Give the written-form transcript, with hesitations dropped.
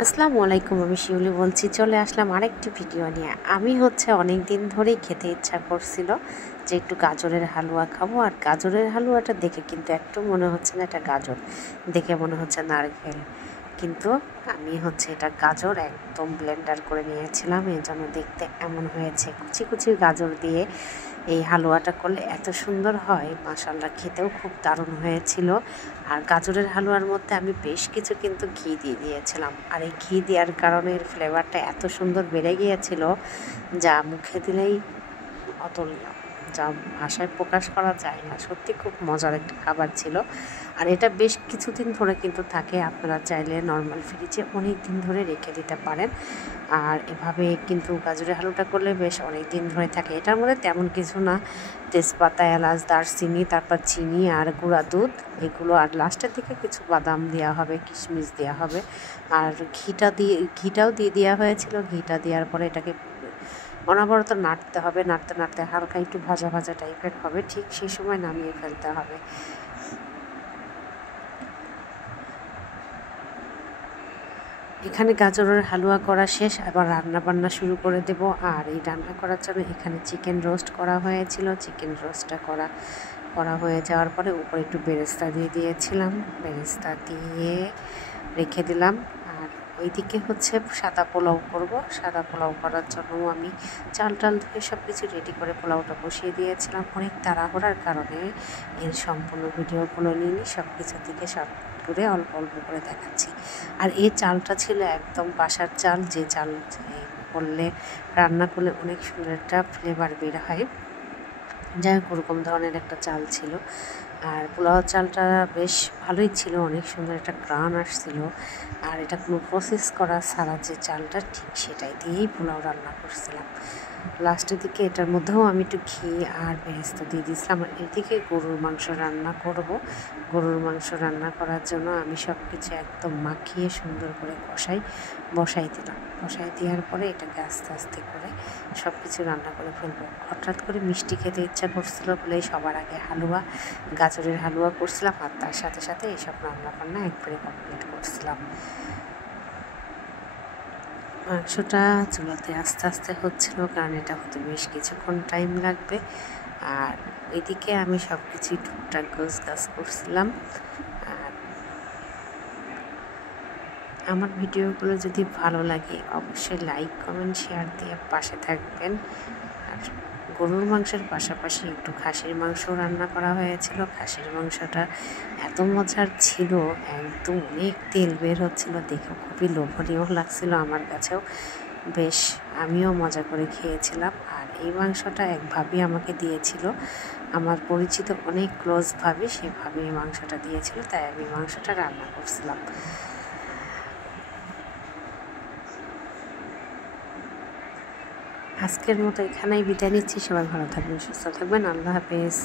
আসসালামু আলাইকুম, আমি শিউলি বলছি। চলে আসলাম আরেকটি ভিডিও নিয়ে। আমি অনেক দিন ধরেই খেতে ইচ্ছা করছিল যে একটু গাজরের হালুয়া খাবো, আর গাজরের হালুয়াটা দেখে কিন্তু একটু মনে হচ্ছে না এটা গাজর, দেখে মনে হচ্ছে নারকেল। কিন্তু আমি এটা গাজর একদম ব্লেন্ডার করে নিয়েছিলাম, এই জন্য দেখতে এমন হয়েছে। কুচি কুচি গাজর দিয়ে এই হালুয়াটা করলে এত সুন্দর হয়, মাশাআল্লাহ, খেতেও খুব দারুণ হয়েছিল। আর গাজরের হালুয়ার মধ্যে আমি বেশ কিছু কিন্তু ঘি দিয়ে দিয়েছিলাম, আর এই ঘি দেওয়ার কারণে এর ফ্লেভারটা এত সুন্দর বেড়ে গিয়েছিল যা মুখে দিলেই অতুলনীয়, যা ভাষায় প্রকাশ করা যায় না। সত্যি খুব মজার একটা খাবার ছিল। আর এটা বেশ কিছুদিন ধরে কিন্তু থাকে, আপনারা চাইলে নর্মাল ফ্রিজে অনেক দিন ধরে রেখে দিতে পারেন। আর এভাবে কিন্তু গাজরের হালুয়াটা করলে বেশ অনেক দিন ধরে থাকে। এটার মধ্যে তেমন কিছু না, তেজপাতা, এলাচ, দারচিনি, তারপর চিনি আর গুঁড়া দুধ, এগুলো। আর লাস্টের দিকে কিছু বাদাম দেওয়া হবে, কিশমিশ দেওয়া হবে, আর ঘিটাও দিয়ে দেওয়া হয়েছিল। ঘিটা দেওয়ার পরে এটাকে অনবরত নাড়তে হবে, নাড়তে নাড়তে হালকা একটু ভাজা ভাজা টাইপের হবে, ঠিক সেই সময় নামিয়ে ফেলতে হবে। এখানে গাজরের হালুয়া করা শেষ, আবার রান্না বান্না শুরু করে দেব। আর এই রান্না করার জন্য এখানে চিকেন রোস্ট করা হয়েছিল। চিকেন রোস্টটা করা হয়ে যাওয়ার পরে উপরে একটু বেরেস্তা দিয়ে দিয়েছিলাম, বেরেস্তা দিয়ে রেখে দিলাম। আর ওইদিকে সাদা পোলাও করব। সাদা পোলাও করার জন্য আমি চাল ধুয়ে সব কিছু রেডি করে পোলাওটা বসিয়ে দিয়েছিলাম। অনেক তাড়াহুড়ার কারণে এর সম্পূর্ণ ভিডিওগুলো নিয়ে সব কিছু থেকে করে অল্প অল্প করে দেখাচ্ছি। আর এই চালটা ছিল একদম বাসার চাল, যে চাল করলে রান্না করলে অনেক সুন্দর একটা ফ্লেভার বের হয়। যাই হোক, ওরকম ধরনের একটা চাল ছিল। আর পোলাও চালটা বেশ ভালোই ছিল, অনেক সুন্দর একটা গ্রান আসছিল। আর এটা কোনো প্রসেস করা ছাড়া যে চালটা, ঠিক সেটাই দিয়েই পোলাও রান্না করছিলাম। লাস্টের দিকে এটার মধ্যেও আমি একটু ঘি আর বেরেস্তা দিয়ে দিয়েছিলাম। আর এদিকে গরুর মাংস রান্না করব। গরুর মাংস রান্না করার জন্য আমি সব কিছু একদম মাখিয়ে সুন্দর করে বসাই দিলাম। বসাই দেওয়ার পরে এটাকে আস্তে আস্তে করে সব কিছু রান্না করে ফেলবো। হঠাৎ করে মিষ্টি খেতে ইচ্ছা করছিল বলেই সবার আগে গাজরের হালুয়া করছিলাম, আর তার সাথে সাথে এইসব রান্না একবারে কমপ্লিট করছিলাম। মাংসটা চুলাতে আস্তে আস্তে হচ্ছিল, কারণ এটা হতে বেশ কিছুক্ষণ টাইম লাগবে। আর এদিকে আমি সব কিছুই টুকটাক গোছগাছ করছিলাম। আর আমার ভিডিওগুলো যদি ভালো লাগে অবশ্যই লাইক, কমেন্ট, শেয়ার দিয়ে পাশে থাকবেন। আর গরুর মাংসের পাশাপাশি একটু খাসির মাংস রান্না করা হয়েছিল। খাসির মাংসটা এত মজার ছিল, একদম অনেক তেল বের হচ্ছিল, দেখে খুবই লোভনীয় লাগছিল আমার কাছেও। বেশ আমিও মজা করে খেয়েছিলাম। আর এই মাংসটা এক ভাবি আমাকে দিয়েছিল, আমার পরিচিত অনেক ক্লোজ ভাবি, সেই ভাবি এই মাংসটা দিয়েছিল, তাই আমি মাংসটা রান্না করছিলাম। আজকের মতো এখানেই বিদায় নিচ্ছি। সবাই ভালো থাকবেন, সুস্থ থাকবেন। আল্লাহ হাফেজ।